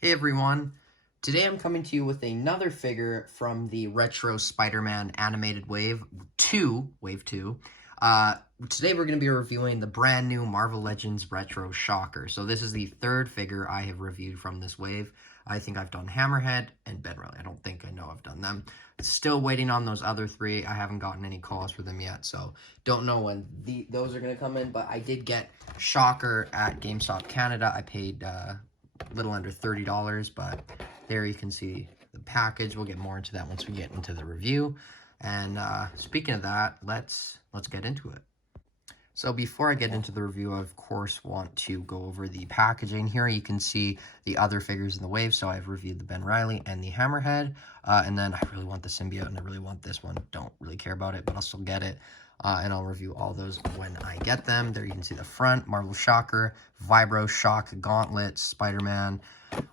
Hey everyone, today I'm coming to you with another figure from the Retro Spider-Man animated Wave 2. Today we're going to be reviewing the brand new Marvel Legends Retro Shocker. So this is the third figure I have reviewed from this wave. I think I've done Hammerhead and Ben Riley. I know I've done them. Still waiting on those other three. I haven't gotten any calls for them yet, so don't know when those are going to come in, but I did get Shocker at GameStop Canada. I paid little under $30, but there you can see the package. We'll get more into that once we get into the review. And speaking of that, let's get into it. So before I get into the review, I of course want to go over the packaging. Here you can see the other figures in the wave. So I've reviewed the Ben Riley and the Hammerhead, and then I really want the symbiote and I really want this one. Don't really care about it, but I'll still get it. And I'll review all those when I get them. There you can see the front, Marvel Shocker, Vibro Shock, Gauntlet, Spider-Man,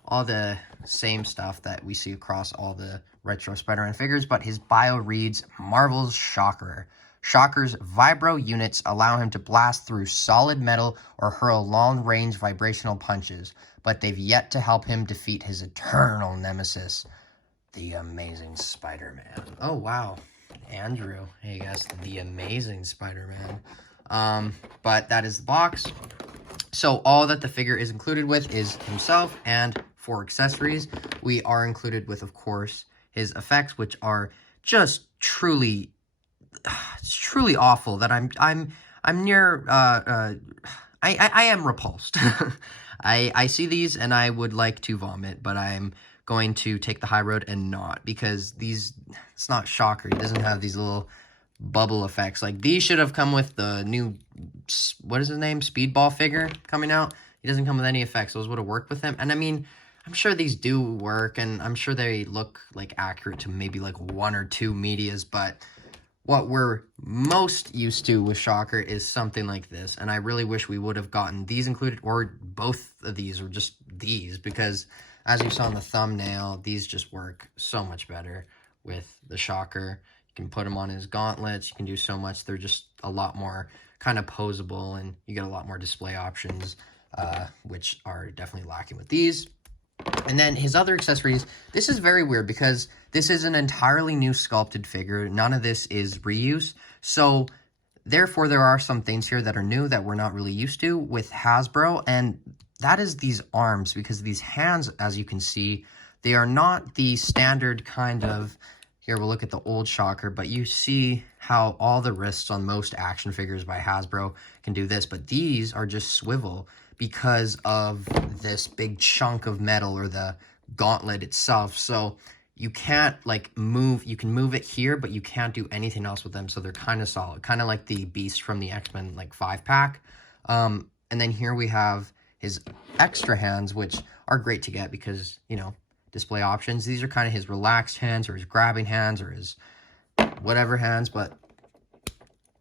all the same stuff that we see across all the retro Spider-Man figures, but his bio reads, Marvel's Shocker. Shocker's Vibro units allow him to blast through solid metal or hurl long-range vibrational punches, but they've yet to help him defeat his eternal nemesis, the Amazing Spider-Man. Oh, wow. Andrew, hey guys, the Amazing Spider-Man. But that is the box. So all that the figure is included with is himself and 4 accessories. We are included with, of course, his effects, which are just truly, it's truly awful. That I'm near. I am repulsed. I see these and I would like to vomit, but I'm going to take the high road and not, because it's not Shocker. He doesn't have these little bubble effects. Like, these should have come with the new, what is his name, Speedball figure coming out. He doesn't come with any effects. Those would have worked with him. And I mean, I'm sure these do work, and I'm sure they look like accurate to maybe like 1 or 2 medias, but what we're most used to with Shocker is something like this, and I really wish we would have gotten these included, or both of these, or just these, because as you saw in the thumbnail, these just work so much better with the Shocker. You can put them on his gauntlets, you can do so much. They're just a lot more kind of posable, and you get a lot more display options, which are definitely lacking with these. And then his other accessories, this is very weird because this is an entirely new sculpted figure. None of this is reuse. So therefore, there are some things here that are new that we're not really used to with Hasbro. And that is these arms, because these hands, as you can see, they are not the standard kind of, here we'll look at the old Shocker, but you see how all the wrists on most action figures by Hasbro can do this, but these are just swivel because of this big chunk of metal, or the gauntlet itself. So you can't like move, you can move it here, but you can't do anything else with them. So they're kind of solid, kind of like the Beast from the X-Men like 5-pack. And then here we have his extra hands, which are great to get because, you know, display options. These are kind of his relaxed hands, or his grabbing hands, or his whatever hands, but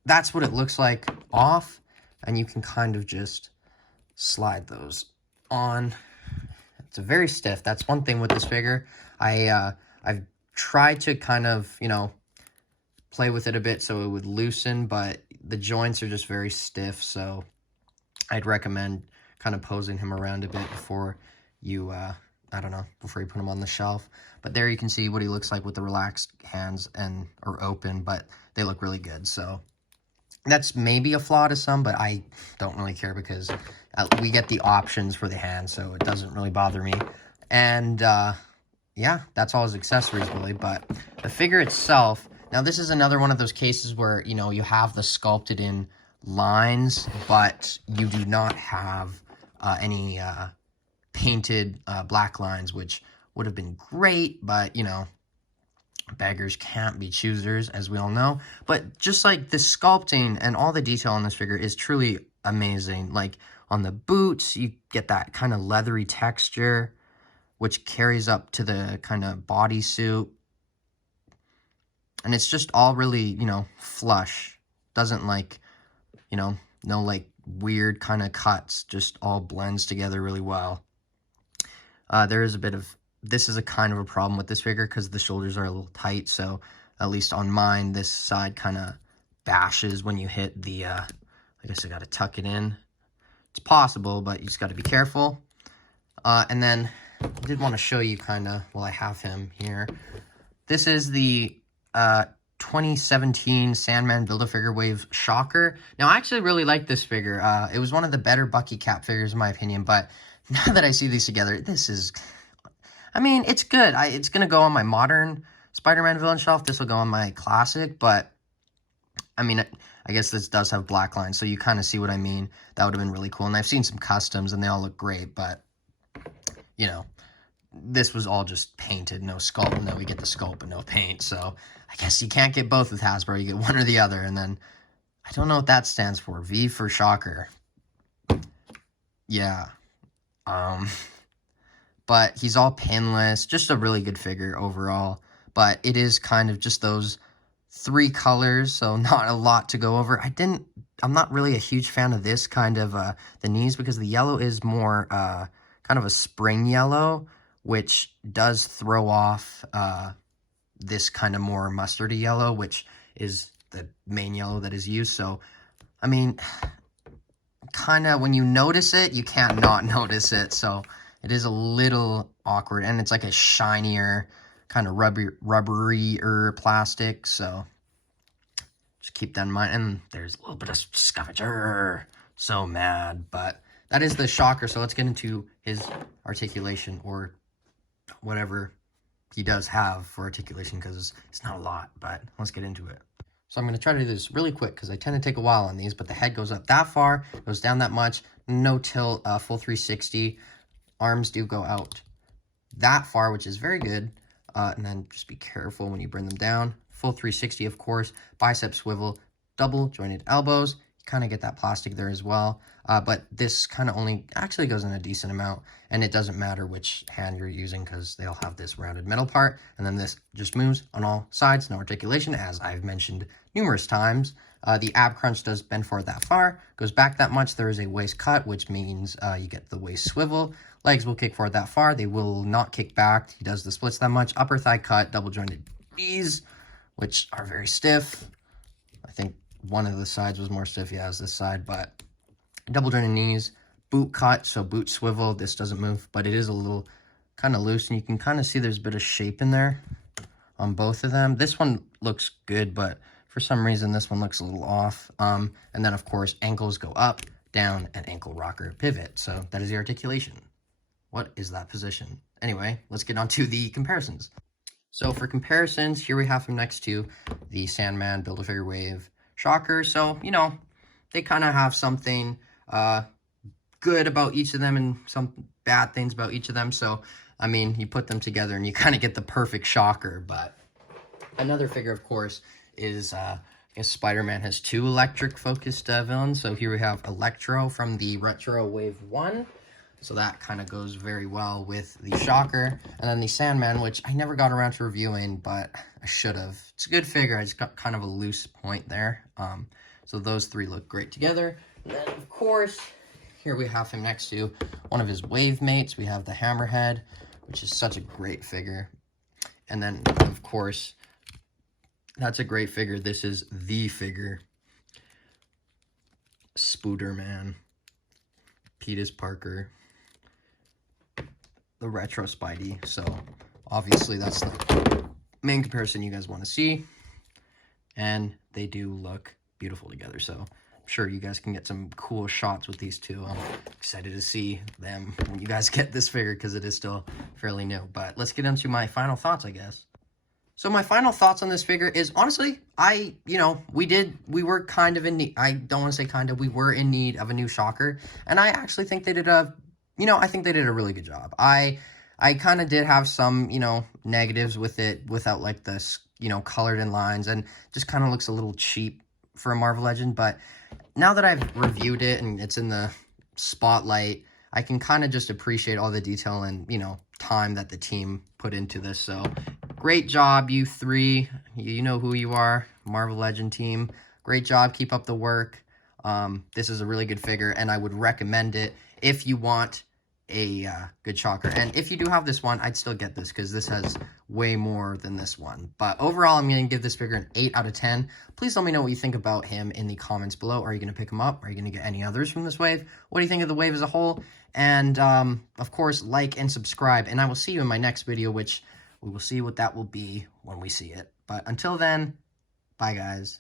that's what it looks like off, and you can kind of just slide those on. It's very stiff. That's one thing with this figure. I've tried to kind of, you know, play with it a bit so it would loosen, but the joints are just very stiff, so I'd recommend kind of posing him around a bit before you, I don't know, before you put him on the shelf. But there you can see what he looks like with the relaxed hands or open, but they look really good. So that's maybe a flaw to some, but I don't really care because we get the options for the hands, so it doesn't really bother me. And yeah, that's all his accessories really. But the figure itself, now this is another one of those cases where, you know, you have the sculpted in lines, but you do not have any painted black lines, which would have been great, but, you know, beggars can't be choosers, as we all know. But just like the sculpting and all the detail on this figure is truly amazing. Like on the boots, you get that kind of leathery texture, which carries up to the kind of bodysuit. And it's just all really, you know, flush. Doesn't like, you know, no like weird kind of cuts, just all blends together really well. There is a bit of, this is a kind of a problem with this figure because the shoulders are a little tight, so at least on mine, this side kind of bashes when you hit the, I guess I got to tuck it in. It's possible, but you just got to be careful. And then I did want to show you kind of, well, I have him here. This is the 2017 Sandman Build-A-Figure Wave Shocker. Now, I actually really like this figure. It was one of the better Bucky Cap figures, in my opinion, but now that I see these together, this is, I mean, it's good. It's going to go on my modern Spider-Man villain shelf. This will go on my classic, but, I mean, I guess this does have black lines, so you kind of see what I mean. That would have been really cool, and I've seen some customs, and they all look great, but, you know, this was all just painted, no sculpt. No, we get the sculpt, but no paint, so I guess you can't get both with Hasbro. You get one or the other, and then, I don't know what that stands for. V for Shocker. Yeah. But he's all pinless, just a really good figure overall, but it is kind of just those 3 colors, so not a lot to go over. I'm not really a huge fan of this kind of, the knees, because the yellow is more, kind of a spring yellow, which does throw off, this kind of more mustardy yellow, which is the main yellow that is used. So, I mean, kind of, when you notice it, you can't not notice it, so it is a little awkward, and it's like a shinier, kind of rubberier plastic, so just keep that in mind. And there's a little bit of scavenger. So mad, but that is the Shocker. So let's get into his articulation, or whatever he does have for articulation, because it's not a lot, but let's get into it. So I'm going to try to do this really quick, because I tend to take a while on these, but the head goes up that far, goes down that much, no tilt, full 360. Arms do go out that far, which is very good. And then just be careful when you bring them down. Full 360, of course. Bicep swivel, double jointed elbows. You kind of get that plastic there as well. But this kind of only actually goes in a decent amount. And it doesn't matter which hand you're using, because they all have this rounded metal part. And then this just moves on all sides. No articulation, as I've mentioned numerous times. The ab crunch does bend forward that far. Goes back that much. There is a waist cut, which means you get the waist swivel. Legs will kick forward that far. They will not kick back. He does the splits that much. Upper thigh cut, double jointed knees, which are very stiff. I think one of the sides was more stiff. Yeah, it was this side, but double jointed knees. Boot cut, so boot swivel. This doesn't move, but it is a little kind of loose, and you can kind of see there's a bit of shape in there on both of them. This one looks good, but for some reason, this one looks a little off. And then, of course, ankles go up, down, and ankle rocker pivot. So that is the articulation. What is that position? Anyway, let's get on to the comparisons. So for comparisons, here we have him next to the Sandman Build-A-Figure Wave Shocker. So, you know, they kind of have something good about each of them and some bad things about each of them. So, I mean, you put them together and you kind of get the perfect Shocker. But another figure, of course, is I guess Spider-Man has 2 electric-focused villains. So here we have Electro from the Retro Wave 1. So that kind of goes very well with the Shocker. And then the Sandman, which I never got around to reviewing, but I should have. It's a good figure. I just got kind of a loose point there. So those 3 look great together. And then, of course, here we have him next to one of his wave mates. We have the Hammerhead, which is such a great figure. And then, of course, that's a great figure. This is the figure. Spooderman. Petus Parker. The Retro Spidey. So, obviously, that's the main comparison you guys want to see. And they do look beautiful together. So, I'm sure you guys can get some cool shots with these 2. I'm excited to see them when you guys get this figure, because it is still fairly new. But let's get into my final thoughts, I guess. So my final thoughts on this figure is, honestly, we were kind of in need, I don't want to say kind of, we were in need of a new Shocker, and I actually think they did I think they did a really good job. I kind of did have some, negatives with it, without, like, this, colored in lines, and just kind of looks a little cheap for a Marvel Legend, but now that I've reviewed it, and it's in the spotlight, I can kind of just appreciate all the detail and, time that the team put into this, so great job, you 3. You know who you are, Marvel Legend team. Great job. Keep up the work. This is a really good figure, and I would recommend it if you want a good Shocker. And if you do have this one, I'd still get this, because this has way more than this one. But overall, I'm going to give this figure an 8 out of 10. Please let me know what you think about him in the comments below. Are you going to pick him up? Are you going to get any others from this wave? What do you think of the wave as a whole? And, of course, like and subscribe. And I will see you in my next video, which we will see what that will be when we see it. But until then, bye, guys.